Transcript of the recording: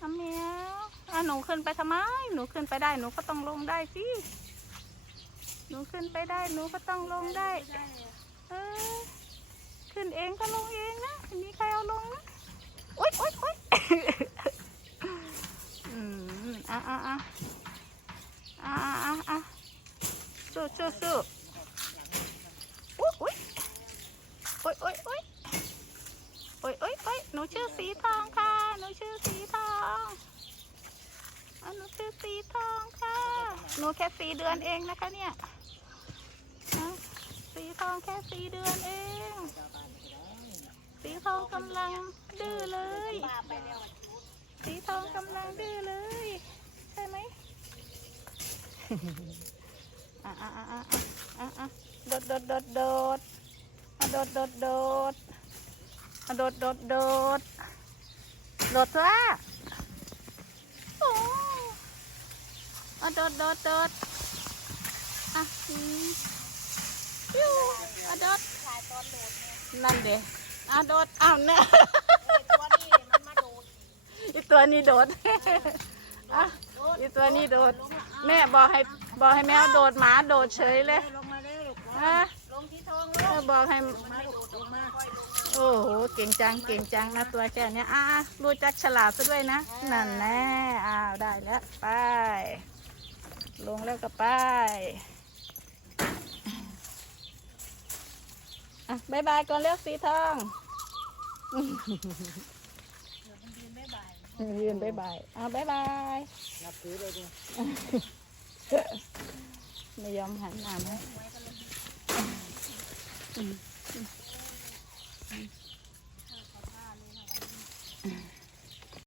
อาเมียวอะหนูขึ้นไปทำไม หนูขึ้นไปได้ หนูก็ต้องลงได้สิ หนูขึ้นไปได้ หนูก็ต้องลงได้ เออ ขึ้นเองก็ลงเองนะไม่มีใครเอาลงนะโอ๊ยโอ๊ยโอ๊ยอืมอะอะอะอะอะอะสู้สู้สู้อุ๊ยอุ๊ยโอ๊ยโอ๊ยโอ๊ยโอ๊ยโอ๊ยโอ๊ยหนูชื่อสีทองค่ะ หนูชื่อสีทองือสีทองค่ะ หนูแค่สีเดือนเองนะคะเนี่ย สีทองแค่สีเดือนเอง สีทองกำลังดื้อเลย สีทองกำลังดื้อเลย ใช่ไหมอะอะอะอะอะอะโดดโดดโดดโดดอะโดดโดดโดดอะโดดโดดโดดโดดตัวโอ้ อะโดดโดดโดดอะอืมปิ้วอะโดดนั่นเด้อะโดดอ้าวเนี่ยอีตัวนี้โดดอะอีตัวนี้โดด แม่บอกให้บอกให้แมวโดดหมาโดดเฉยเลยลงมาเร็วลูกอะลงที่ท้องเออบอกให้ลงมาลูกลงมาโอ้โห เก่งจัง เก่งจังนะตัวแค่เนี้ยอะอะรู้จักฉลาดซะด้วยนะ นั่นแน่อ้าว ได้แล้ว ไป ลงแล้วก็ไปอะบายบายก่อนเรียกสีทองยืนบายบายอะบายบายนับถือเลยดิไม่ยอมหันหน้ามาอืมอืม